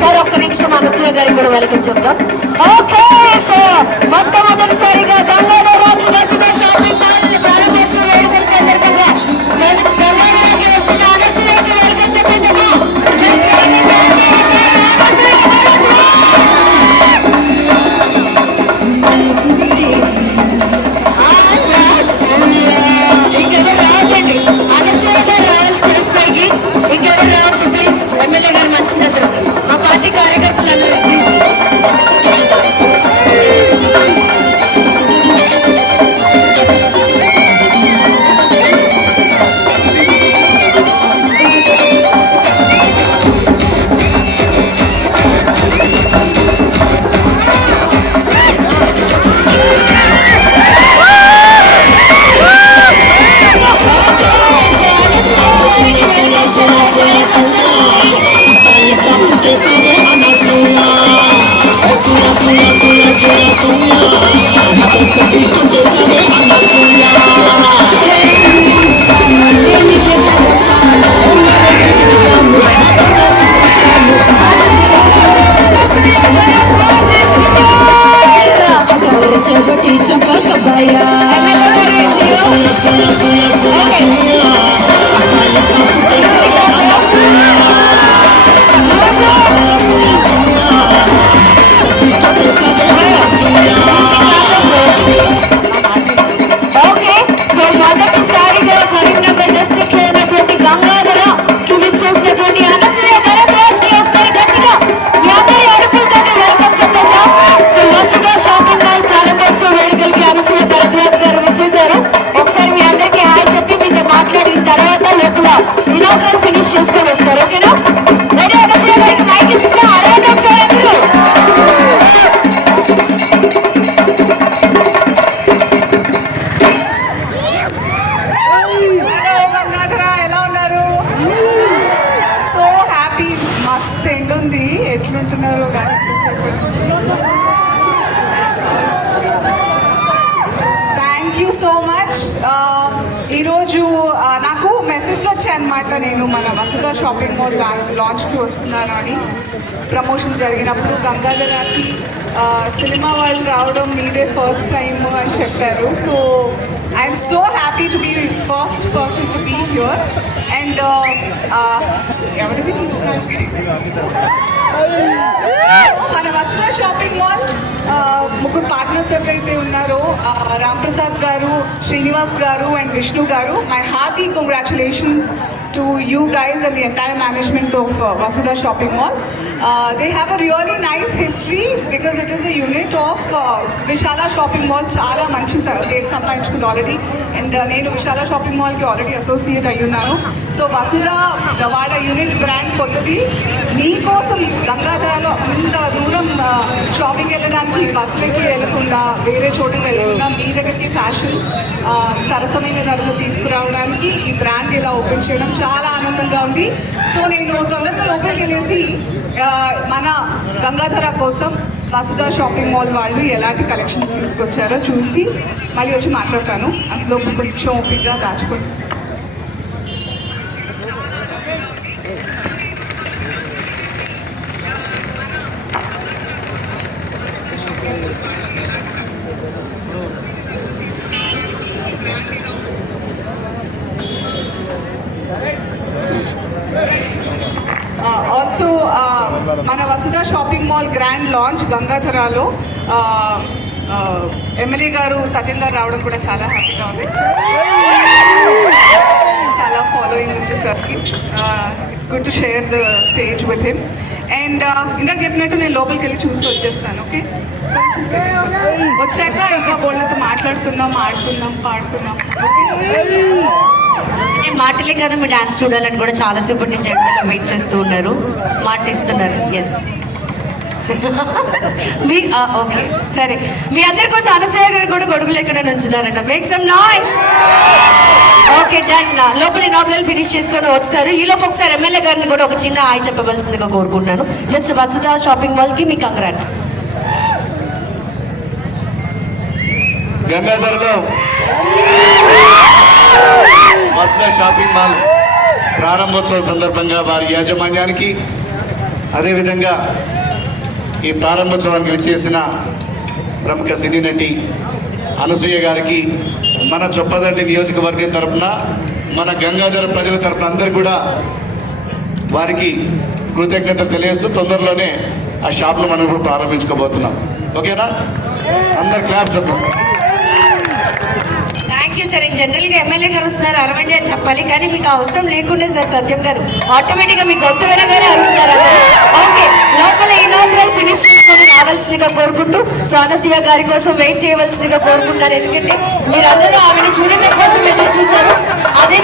Sir ఒక్క నిమిషం అనసూయ గారికి కూడా వెల్కమ్ చెప్తాం. ఓకే సో మొట్టమొదటిసారిగా గంగాధర వసుధ షాపింగ్ మాల్ ప్రారంభోత్సవ వేడుకల సందర్భంగా గంగాధరకి వస్తున్న అనసూయకి వెల్కమ్ చెప్పండి. ఇంకెవరు రావద్దండి, అనసూయ గారు రావాలి స్టేజ్ పైకి. ఇంకెవరు రావద్దు ప్లీజ్. ఎమ్మెల్యే గారు మంచిదంటారు, మా పార్టీ కార్యకర్తలందరూ ప్లీజ్. ఎట్లుంటున్నారు కానీ థ్యాంక్ యూ సో మచ్. ఈరోజు నాకు మెసేజ్లు వచ్చాయన్నమాట, నేను మన వసుధ షాపింగ్ మాల్ లాంచ్కి వస్తున్నాను అని. ప్రమోషన్ జరిగినప్పుడు గంగాధరాకి సినిమా వాళ్ళు రావడం మీదే ఫస్ట్ టైం అని చెప్పారు. So I'm so happy to be first person to be here. And ఎవరిది మన వసుధ షాపింగ్ మాల్ ముగ్గురు పార్ట్నర్స్ ఎవరైతే ఉన్నారో రామ్ ప్రసాద్ గారు, శ్రీనివాస్ గారు అండ్ విష్ణు గారు, my hearty congratulations to you guys and the entire management of Vasudha Shopping Mall. They have a really nice history because it is a unit of Vishala Shopping Mall. Chala manchi పేరు సంపాదించుకుంది already. And నేను విశాల shopping మాల్కి already associate అయ్యున్నాను. So వసుధ వాళ్ళ unit brand కొత్తది. మీకోసం గంగాధరలో అంత దూరం shopping వెళ్ళడానికి బస్సులకి వెళ్ళకుండా, వేరే చోటుకి వెళ్ళకుండా మీ దగ్గరికి ఫ్యాషన్ సరసమైన ధరలు తీసుకురావడానికి ఈ బ్రాండ్ ఇలా ఓపెన్ చేయడం చాలా ఆనందంగా ఉంది. సో నేను తొందరగా లోపలికి వెళ్ళేసి మన గంగాధర కోసం వసుధ షాపింగ్ మాల్ వాళ్ళు ఎలాంటి కలెక్షన్స్ తీసుకొచ్చారో చూసి మళ్ళీ వచ్చి మాట్లాడతాను. అందులో కొంచెం ఓపికగా దాచుకోండి. ఆల్సో మన Vasudha shopping mall grand launch గంగాధరాలో ఎమ్మెల్యే గారు సత్యం గారు రావడం కూడా చాలా హ్యాపీగా ఉంది. చాలా ఫాలోయింగ్ ఉంది సార్కి. It's good to share the stage with him. And ఇందాక చెప్పినట్టు నేను లోపలికి వెళ్ళి చూసి వచ్చేస్తాను. ఓకే, వచ్చాక ఇంకా బోళ్ళతో మాట్లాడుకుందాం, ఆడుకుందాం, పాడుకుందాం. మాటలే కదా, మీ డాన్స్ చూడాలని కూడా చాలాసేపటి నుంచి వెయిట్ చేస్తూ ఉన్నారు, మాట ఇస్తున్నారు. ఎస్ మీ ఓకే సరే, మీ అందరి కోసం అనసూయ గారు కూడా గొడుగులు ఎక్కడ నుంచున్నారంట. Make some noise. Okay done. లోపల ఇనాగ్రల్ ఫినిష్ చేసుకొని వస్తారు. ఈలోపు ఒకసారి ఎమ్మెల్యే గారిని కూడా ఒక చిన్న హాయ్ చెప్పవలసిందిగా కోరుకుంటున్నాను. జస్ట్ వసుధ షాపింగ్ మాల్కి మీ కంగ్రాట్స్. గంగాధరలో వసుధ షాపింగ్ మాల్ ప్రారంభోత్సవం సందర్భంగా వారి యాజమాన్యానికి, అదేవిధంగా ఈ ప్రారంభోత్సవానికి విచ్చేసిన ప్రముఖ సినీ నటి అనసూయ గారికి, మన చొప్పదండి నియోజకవర్గం తరపున, మన గంగాధర ప్రజల తరపున అందరు కూడా వారికి కృతజ్ఞతలు తెలియజేస్తూ తొందరలోనే ఆ షాప్ను మనం ఇప్పుడు ప్రారంభించుకోబోతున్నాం. ఓకేనా? అందరు క్లాప్స్ వద్దాం. Thank you sir. జనరల్ గా ఎమ్మెల్యే గారు వస్తున్నారు అరవండి అని చెప్పాలి, కానీ మీకు అవసరం లేకుండా సార్ సత్యం గారు ఆటోమేటిక్ గా మీ గొంతు వినగానే అరుస్తున్నారు. ఓకే, లోపల ఇనాగ్రల్ ఫినిష్ చేసుకొని రావాల్సిందిగా కోరుకుంటూ సానసియా గారి కోసం వెయిట్ చేయవలసిందిగా కోరుకుంటున్నారు. ఎందుకంటే మీరందరూ ఆవిడ చూడటం కోసం ఎదురు చూశారు. అదే